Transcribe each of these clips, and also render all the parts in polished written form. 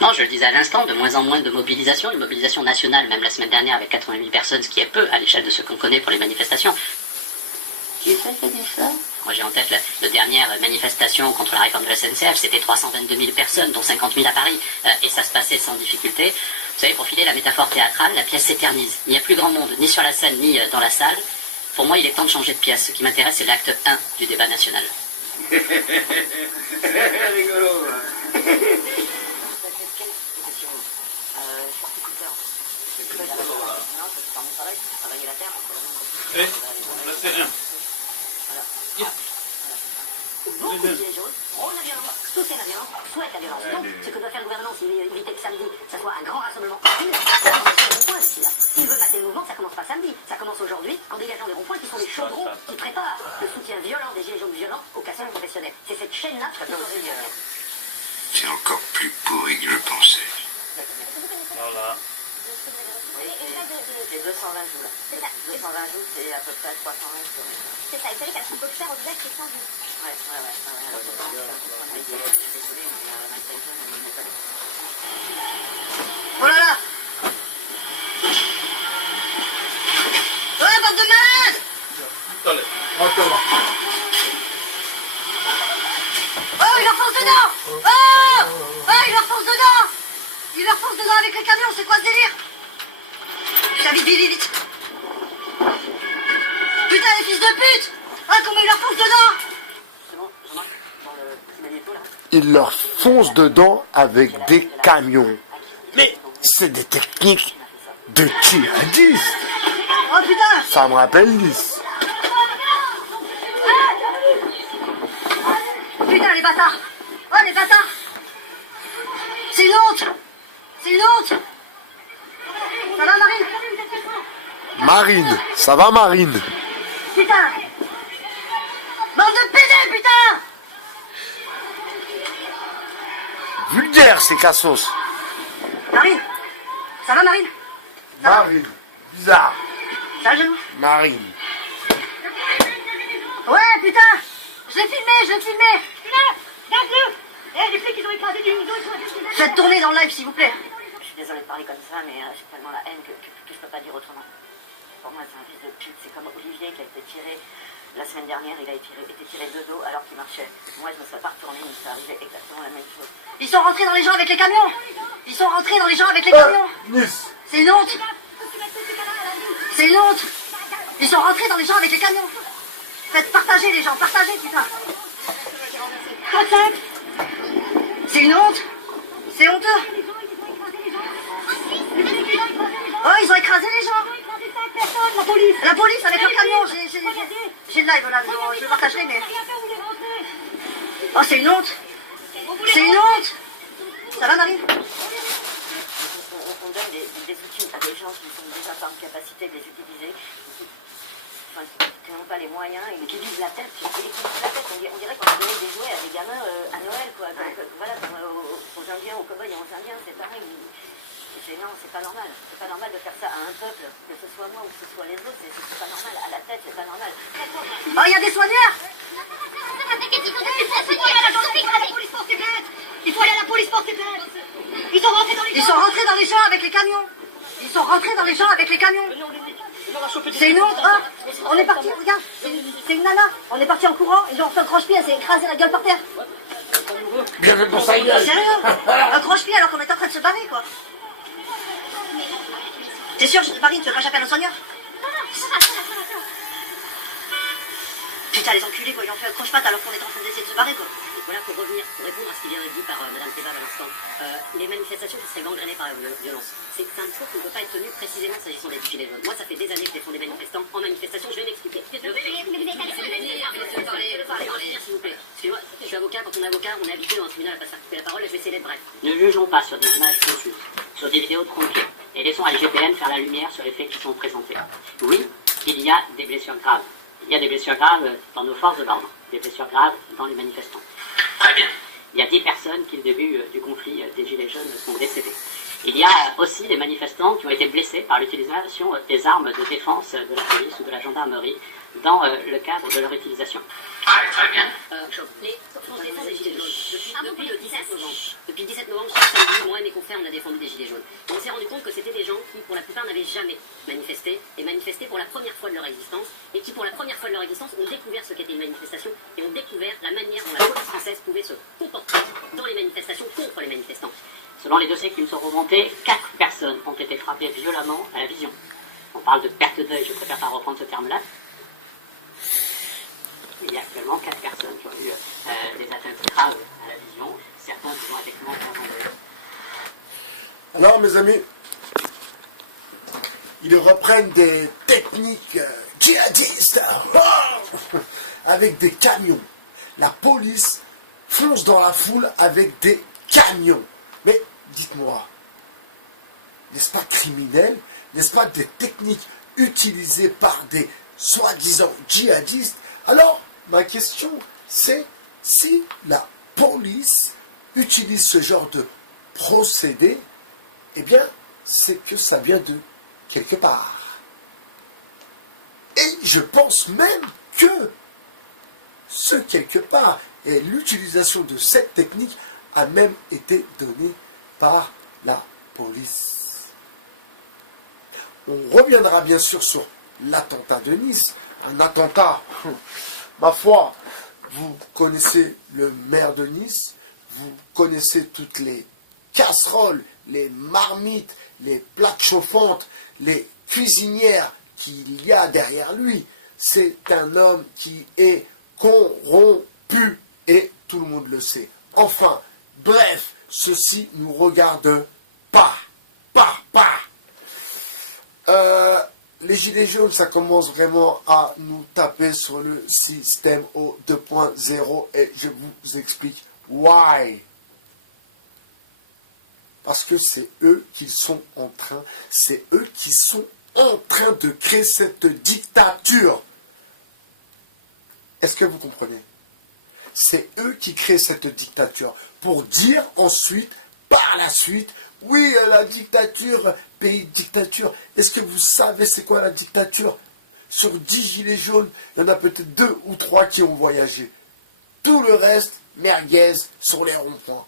Non, je le disais à l'instant, de moins en moins de mobilisation, une mobilisation nationale, même la semaine dernière avec 80 000 personnes, ce qui est peu à l'échelle de ce qu'on connaît pour les manifestations. Qui est-ce qui a dit ça? Moi j'ai en tête la dernière manifestation contre la réforme de la SNCF, c'était 322 000 personnes, dont 50 000 à Paris, et ça se passait sans difficulté. Vous savez, pour filer la métaphore théâtrale, la pièce s'éternise. Il n'y a plus grand monde, ni sur la scène, ni dans la salle. Pour moi, il est temps de changer de pièce. Ce qui m'intéresse, c'est l'acte 1 du débat national. Rigolo. Beaucoup de gilets jaunes prônent la violence, soutiennent la violence, souhaitent la violence. Donc, ce que doit faire le gouvernement, c'est éviter que samedi, ça soit un grand rassemblement en ville. Ça commence sur les ronds-points ici, là. S'il veut mater le mouvement, ça commence pas samedi. Ça commence aujourd'hui en dégageant les ronds-points qui sont les chaudrons qui préparent le soutien violent des gilets jaunes violents aux casseurs professionnels. C'est cette chaîne-là que C'est encore plus pourri que je pensais. Voilà. C'est 220 jours. C'est ça. 220 jours, c'est à peu près 320 km. C'est ça. Vous savez qu'un boxeur au visage, c'est 100 jours. Ouais. Oh là là! Ouais, bande de malades! Oh, il leur fonce dedans! Oh, il leur fonce dedans! Il leur fonce dedans avec les camions, c'est quoi ce délire? Putain, vite! Putain, les fils de pute! Ah, comment il leur fonce dedans! C'est bon, Jean-Marc, dans le petit magnéto, là. Il leur fonce dedans avec des camions. Mais c'est des techniques de djihadistes. Oh putain! Ça me rappelle Nice. Putain, les bâtards! Oh, les bâtards! C'est une honte! C'est une honte! Ça va, Marine? Marine, ça va Marine? Putain! Bande de pédés, putain! Vulgaire ces cassos. Marine! Ça va, Marine? Ça va? Marine, bizarre. Ça va, Jeannot? Marine. Ouais, putain! Je l'ai filmé! Regarde-le! Eh, les flics, ils ont écrasé du dos, faites tourner dans le live, s'il vous plaît. Je suis désolé de parler comme ça, mais j'ai tellement la haine que je peux pas dire autrement. Pour moi, c'est un fils de pute. C'est comme Olivier qui a été tiré la semaine dernière. Il a été tiré de dos alors qu'il marchait. Moi, je me serais pas retourné, il me serait arrivé exactement la même chose. Ils sont rentrés dans les gens avec les camions! Nice. C'est une honte! C'est une honte! Ils sont rentrés dans les gens avec les camions! Faites partager les gens, partagez, putain! C'est une honte! C'est honteux! Oh, ils ont écrasé les gens! La police avec leur camion! J'ai le live là, je le partagerai, mais... Oh, c'est une honte! C'est une honte! Ça va, Marie? On donne des outils à des gens qui sont déjà pas en capacité de les utiliser, qui n'ont pas les moyens, et qui visent la tête. On dirait qu'on a donné des jouets à des gamins à Noël, quoi. Donc, voilà, aux Indiens, aux cow-boys et aux Indiens, c'est pareil. Non, c'est pas normal. C'est pas normal de faire ça à un peuple, que ce soit moi ou que ce soit les autres. C'est pas normal. À la tête, c'est pas normal. Oh, il y a des soigneurs! Il faut aller à la police porter plainte! Ils sont rentrés dans les gens avec les camions! C'est une honte! Oh, on est parti, regarde! C'est une nana! On est parti en courant, ils ont fait un croche-pied, elle s'est écrasée la gueule par terre! Bien fait pour sa gueule. Sérieux? Un croche-pied alors qu'on était en train de se barrer, quoi! T'es sûr, Marine, tu veux pas que j'appelle un soigneur? Putain, les enculés, quoi, ils ont fait un croche-patte alors qu'on était en train d'essayer de se barrer, quoi. Voilà, pour répondre à ce qui vient d'être dit par Madame Théval à l'instant, les manifestations qui seraient gangrénées par la violence, c'est un discours qui ne peut pas être tenu précisément s'agissant des gilets jaunes. Moi, ça fait des années que je défends des manifestants en manifestation, je vais m'expliquer. Je vais parler, s'il vous plaît. Excusez-moi, je suis avocat, quand on est avocat, on est habitué dans le tribunal à pas se faire couper la parole, et je vais essayer d'être bref. Ne jugeons pas sur des images conçues, sur des vidéos tronquées, et laissons à l'IGPN faire la lumière sur les faits qui sont présentés. Oui, il y a des blessures graves. Il y a des blessures graves dans nos forces de l'ordre, des blessures graves dans les manifestants. Très bien. Il y a 10 personnes qui, au début du conflit des Gilets jaunes, sont décédées. Il y a aussi des manifestants qui ont été blessés par l'utilisation des armes de défense de la police ou de la gendarmerie dans le cadre de leur utilisation. Ah, très bien. Les Français des Gilets jaunes, depuis le 17 novembre, chaque samedi, moi et mes confrères, on a défendu des gilets jaunes. Et on s'est rendu compte que c'était des gens qui, pour la plupart, n'avaient jamais manifesté, et manifesté pour la première fois de leur existence, et qui, pour la première fois de leur existence, ont découvert ce qu'était une manifestation, et ont découvert la manière dont la police française pouvait se comporter dans les manifestations contre les manifestants. Selon les dossiers qui me sont remontés, 4 personnes ont été frappées violemment à la vision. On parle de perte d'œil, je préfère pas reprendre ce terme-là. Il y a actuellement 4 personnes qui ont eu des atteintes graves à la vision, certains qui ont effectivement entendu. Alors, mes amis, ils reprennent des techniques djihadistes avec des camions. La police fonce dans la foule avec des camions. Mais dites-moi, n'est-ce pas criminel? N'est-ce pas des techniques utilisées par des soi-disant djihadistes? Alors, ma question, c'est si la police utilise ce genre de procédé, eh bien, c'est que ça vient de quelque part. Et je pense même que ce quelque part et l'utilisation de cette technique a même été donnée par la police. On reviendra bien sûr sur l'attentat de Nice. Un attentat, ma foi, vous connaissez le maire de Nice, vous connaissez toutes les casseroles, les marmites, les plaques chauffantes, les cuisinières qu'il y a derrière lui. C'est un homme qui est corrompu et tout le monde le sait. Enfin, bref, ceci nous regarde pas. Les gilets jaunes, ça commence vraiment à nous taper sur le système au 2.0 et je vous explique why. Parce que c'est eux qui sont en train de créer cette dictature. Est-ce que vous comprenez? C'est eux qui créent cette dictature pour dire ensuite, par la suite, oui, la dictature, pays de dictature. Est-ce que vous savez c'est quoi la dictature? Sur 10 gilets jaunes, il y en a peut-être 2 ou 3 qui ont voyagé. Tout le reste, merguez sur les ronds-points.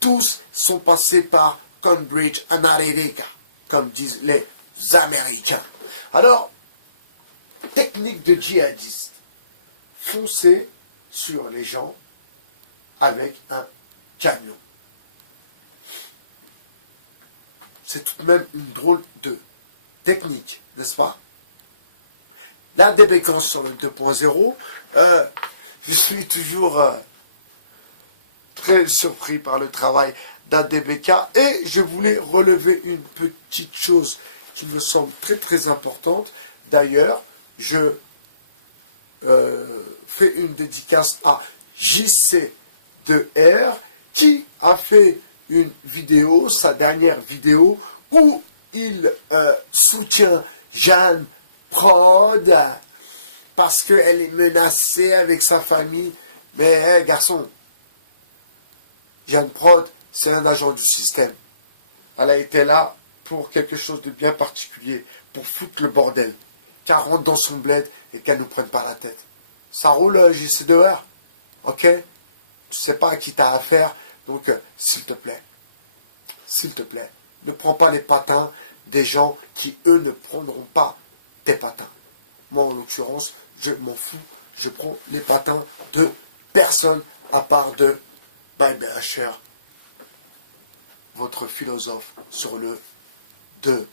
Tous sont passés par Cambridge Analytica, comme disent les Américains. Alors, technique de djihadiste. Foncer sur les gens avec un camion. C'est tout de même une drôle de technique, n'est-ce pas? La débéquence sur le 2.0, je suis toujours très surpris par le travail d'ADBK et je voulais relever une petite chose qui me semble très très importante. D'ailleurs, je fais une dédicace à JC2R qui a fait une vidéo, sa dernière vidéo, où il soutient Jeanne Prod parce qu'elle est menacée avec sa famille. Mais garçon, Jeanne Prod, c'est un agent du système. Elle a été là pour quelque chose de bien particulier, pour foutre le bordel, qu'elle rentre dans son bled et qu'elle ne nous prenne pas la tête. Ça roule, JC2R, ok? Tu sais pas à qui t'as affaire, donc s'il te plaît, ne prends pas les patins des gens qui, eux, ne prendront pas tes patins. Moi, en l'occurrence, je m'en fous, je prends les patins de personne à part de BHR, votre philosophe sur le 2.